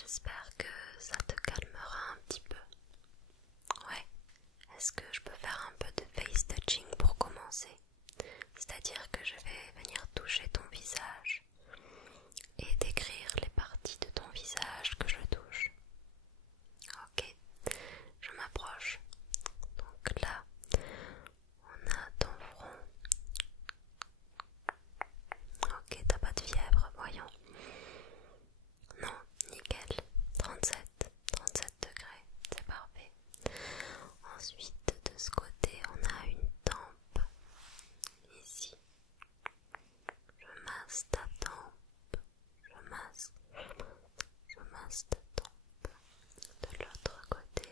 j'espère que ça te calmera un petit peu. Ouais, est-ce que je peux faire un peu de face touching pour commencer? C'est-à-dire que je vais venir toucher ton visage et décrire les parties de ton visage que je touche. Ok, je m'approche. Donc là, on a ton front. Ok, t'as pas de fièvre, voyons. Non, nickel. 37 degrés, c'est parfait. Ensuite, de ce côté, on a une tempe. Ici, je masse ta tempe. Je masse ta tempe. De l'autre côté,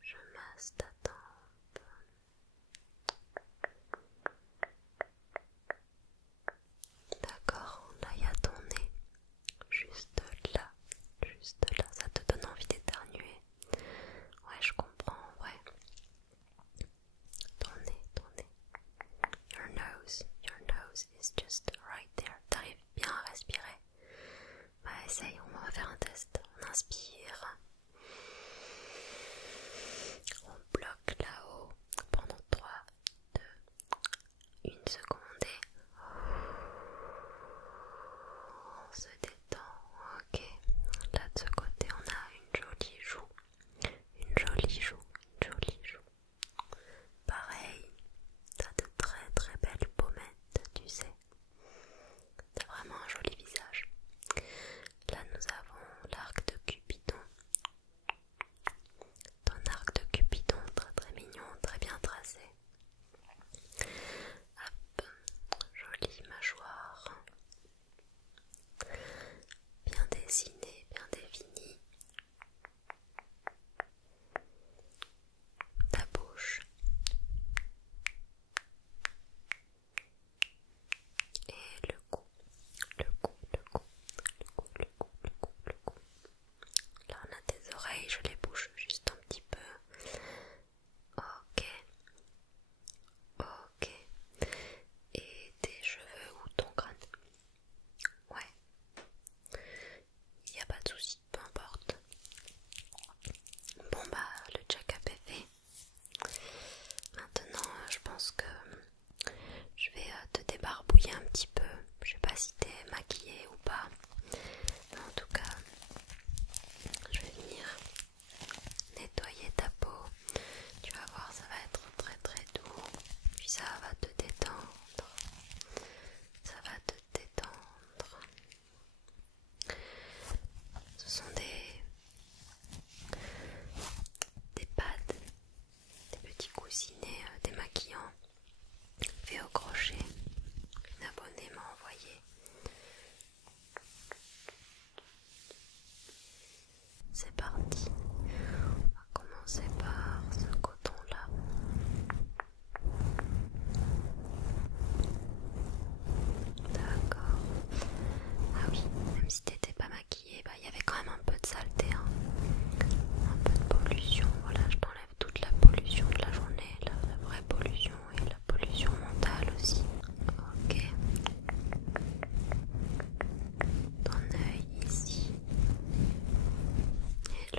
je masse ta tempe. D'accord, là il y a ton nez. Juste là, ça te donne envie d'éternuer. Ouais, je comprends, ouais. Ton nez. Your nose is just right there. T'arrives bien à respirer? Bah essaye, on va faire un test. On inspire. On bloque là-haut pendant 3, 2, 1 seconde et on se détend. Ok, là de ce côté on a une jolie joue. Pareil, t'as de très belles pommettes, tu sais. T'as vraiment un joli visage. Là nous avons l'arc de Cupidon. Ton arc de Cupidon très mignon, très bien tracé. Hop, jolie mâchoire. Bien dessinée, bien définie. Ta bouche. Et le cou. Là on a tes oreilles, je les bouge juste un petit peu. Ok. Et tes cheveux ou ton crâne? Ouais. Il n'y a pas de souci, peu importe. Bon bah le check-up est fait. Maintenant je pense que je vais te débarbouiller un petit peu. Je sais pas si t'es maquillée ou pas. Mais en tout cas, je vais venir nettoyer ta peau. Tu vas voir, ça va être très doux. Puis ça va te détendre. Ce sont des pads, des petits coussinets démaquillants faits au crochet. Une abonnée m'a envoyé. C'est parti. On va commencer par ce coton-là. D'accord. Ah oui, même si t'étais pas maquillée, bah, y avait quand même un peu de saleté, hein. Un peu de pollution. Voilà, je t'enlève toute la pollution de la journée, la vraie pollution et la pollution mentale aussi. Ok. Ton œil ici. Et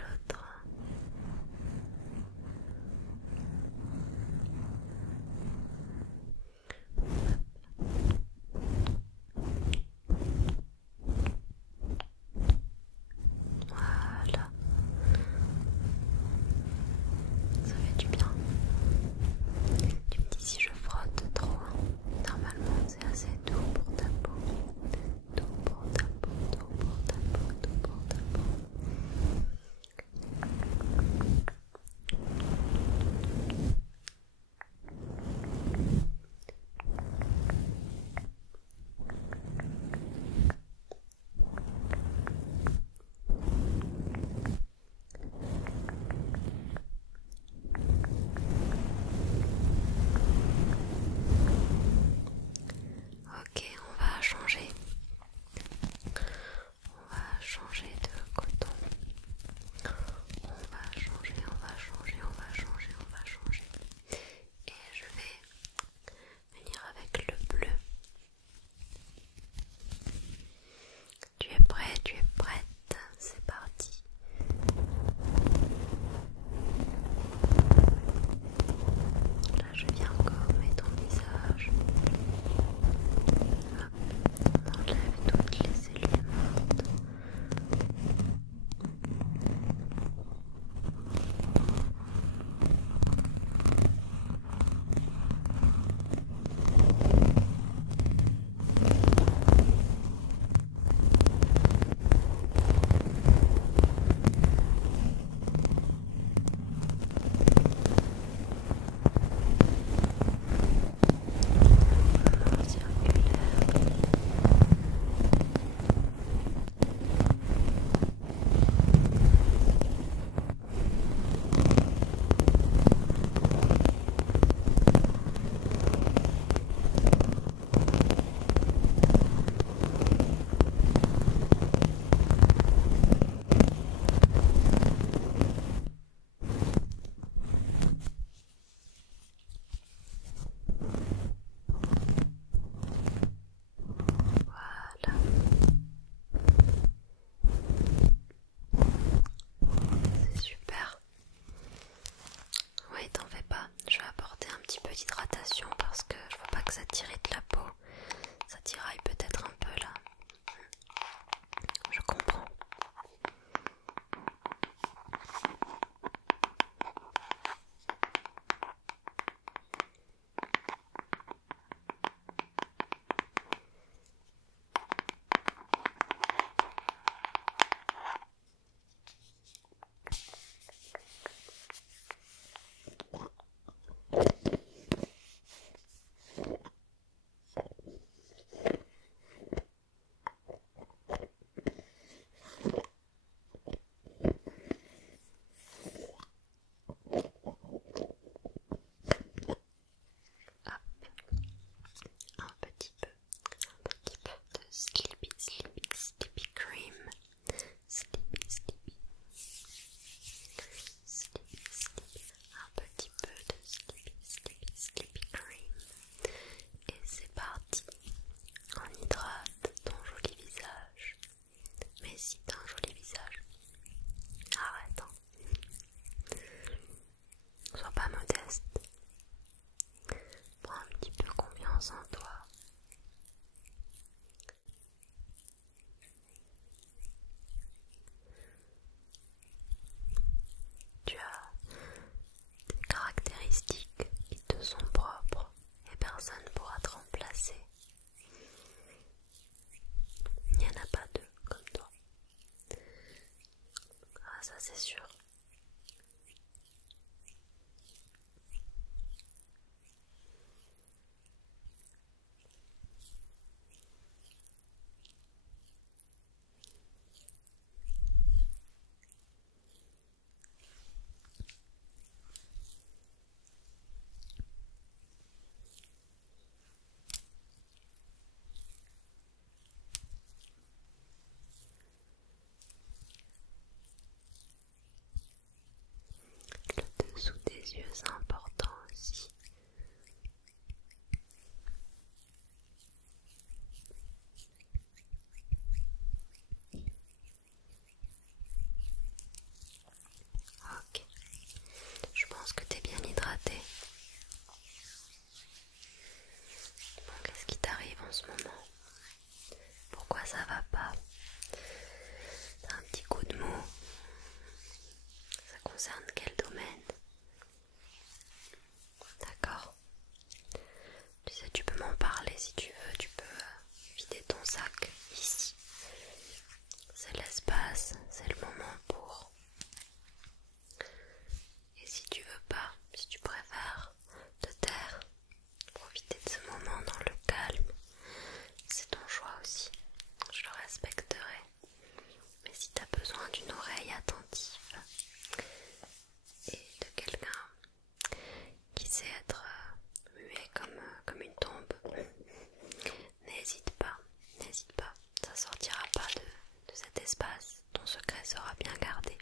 yeux, c'est important aussi. Ok, je pense que tu es bien hydraté. Bon, qu'est-ce qui t'arrive en ce moment? Pourquoi ça va pas? T'as un petit coup de mou? Ça concerne quel domaine? D'accord. Tu sais, tu peux m'en parler si tu veux, tu peux vider ton sac ici. C'est l'espace, c'est le moment pour. Et si tu veux pas, si tu préfères te taire, profiter de ce moment dans le calme, c'est ton choix aussi. Je le respecterai. Mais si tu as besoin d'une oreille attentive et de quelqu'un qui sait être muet comme une tombe, n'hésite pas, ça sortira pas de cet espace, ton secret sera bien gardé.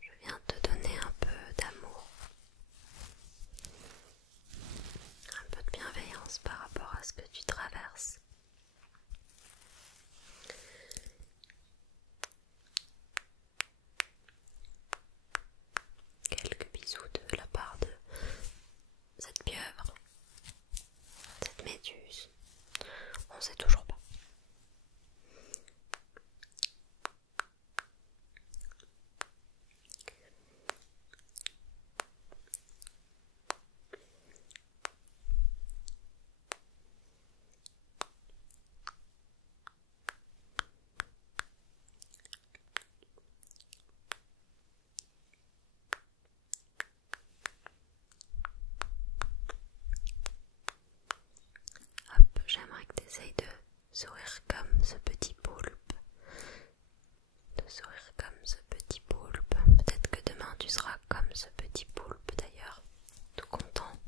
Je viens te donner un peu d'amour, un peu de bienveillance par rapport à ce que tu traverses. Quelques bisous de la part de cette pieuvre, cette méduse, on sait toujours pas. Hop, j'aimerais que tu essayes de sourire comme ce petit poulpe. De sourire comme ce petit poulpe. Peut-être que demain tu seras comme ce petit poulpe d'ailleurs, tout content.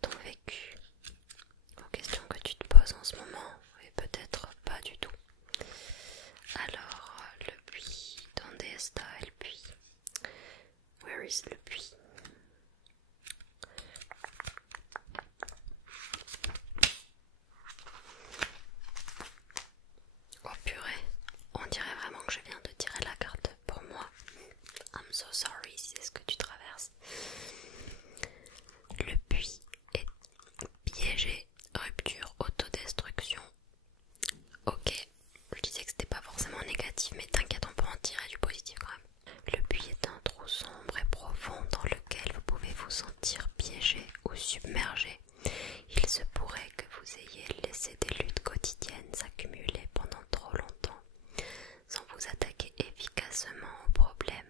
ton vécu, aux questions que tu te poses en ce moment, et peut-être pas du tout. Alors, le puits, donde está el puits? Where is le puits? Oh purée, on dirait vraiment que je viens de tirer la carte pour moi. I'm so sorry si c'est ce que tu traverses. Le puits est piégé, rupture, autodestruction. Ok, je disais que c'était pas forcément négatif, mais t'inquiète, on peut en tirer du positif quand même. Le puits est un trou sombre et profond dans lequel vous pouvez vous sentir piégé ou submergé. Il se pourrait que vous ayez laissé des luttes quotidiennes s'accumuler pendant trop longtemps, sans vous attaquer efficacement au problème.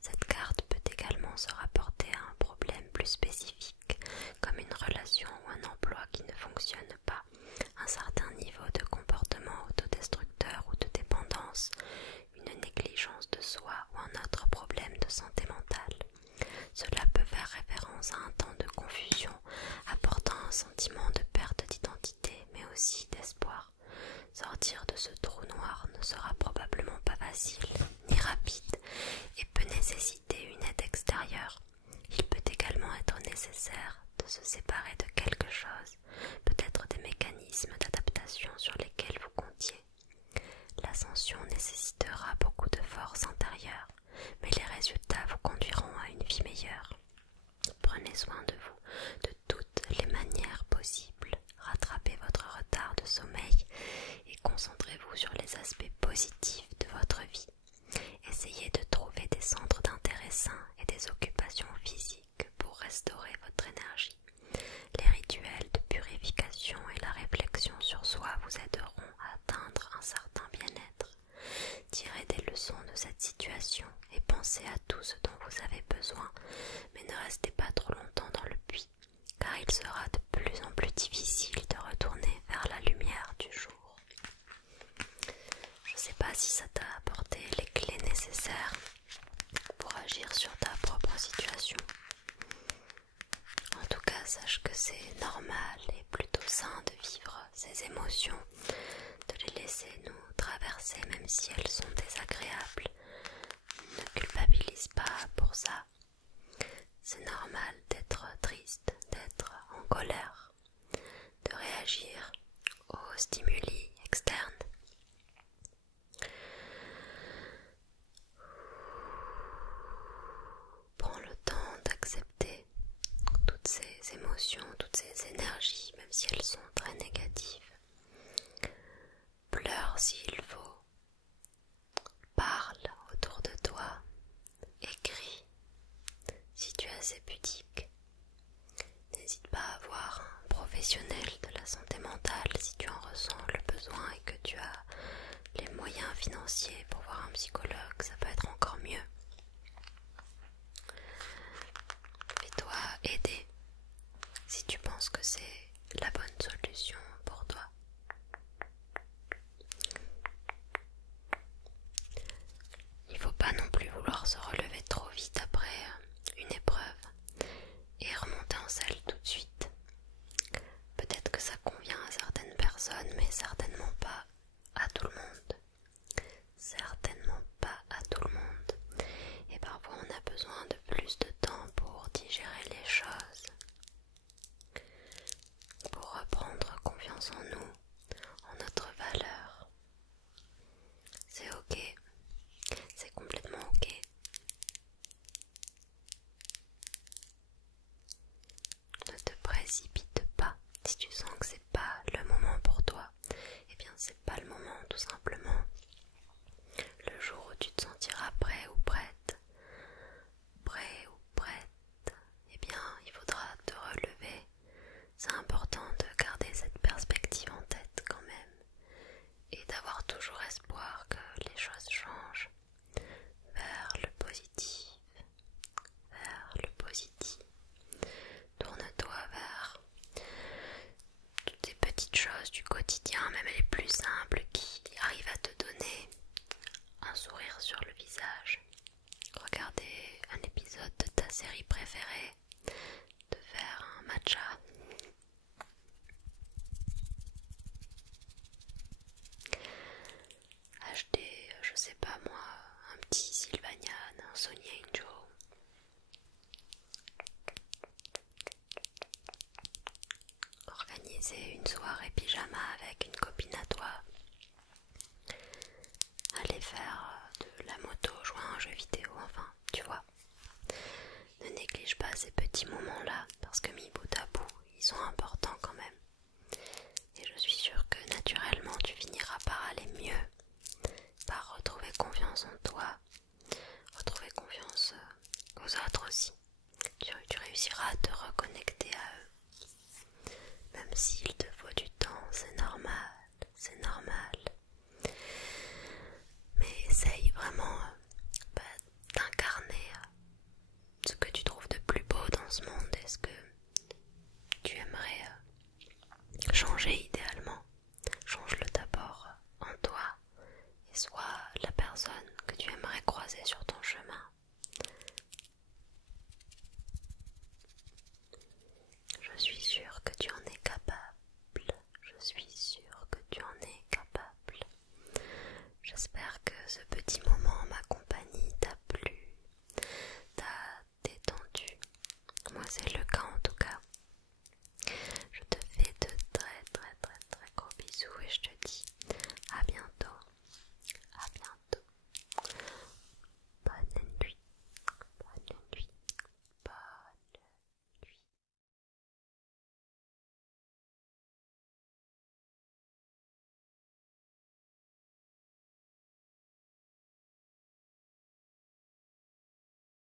Cette carte peut également se rapporter à un problème plus spécifique, comme une relation ou un emploi qui ne fonctionne pas, un certain niveau de comportement autodestructeur ou de dépendance, une négligence de soi ou un autre problème de santé mentale. Cela peut faire référence à un temps de confusion, apportant un sentiment de perte d'identité, mais aussi d'espoir. Sortir de ce trou noir ne sera probablement pas facile, ni rapide, et peut nécessiter une aide extérieure. Il peut également être nécessaire de se séparer de quelque chose, peut-être des mécanismes d'adaptation sur lesquels vous comptiez. L'ascension nécessitera beaucoup de force intérieure, mais les résultats vous conduiront à une vie meilleure. Prenez soin de vous de toutes les manières possibles. Rattrapez votre retard de sommeil et concentrez-vous sur les aspects positifs de votre vie. Essayez de trouver des centres d'intérêt sains et des occupations physiques pour restaurer votre énergie. Les rituels de purification et la réflexion sur soi vous aideront à atteindre un certain bien-être. Tirez des leçons de cette situation et pensez à tout ce dont vous avez besoin, mais ne restez pas trop longtemps dans le puits, car il sera de plus en plus difficile de retourner vers la lumière du jour. Je ne sais pas si ça t'a apporté les clés nécessaires pour agir sur ta propre situation. En tout cas, sache que c'est normal et plutôt sain de vivre ces émotions, de les laisser nous traverser même si elles sont désagréables. Ne culpabilise pas pour ça. C'est normal d'être triste, d'être en colère, de réagir aux stimuli externes. Prends le temps d'accepter toutes ces émotions, toutes ces énergies, même si elles sont très négatives. Pleure s'il faut. Parle autour de toi. Écris si tu es assez pudique. N'hésite pas à voir un professionnel de la santé mentale si tu en ressens le besoin et que tu as les moyens financiers pour voir un psychologue, ça peut être encore mieux. Fais-toi aider si tu penses que c'est la bonne solution pour toi. Il ne faut pas non plus vouloir se relever trop vite après une épreuve et remonter en selle tout de suite. Peut-être que ça convient à certaines personnes, mais certainement pas à tout le monde. Certainement pas à tout le monde. Et parfois on a besoin de plus de temps pour digérer les choses organiser une soirée pyjama avec une copine à toi, aller faire de la moto, jouer à un jeu vidéo, enfin, tu vois. Ne néglige pas ces petits moments-là parce que Mibou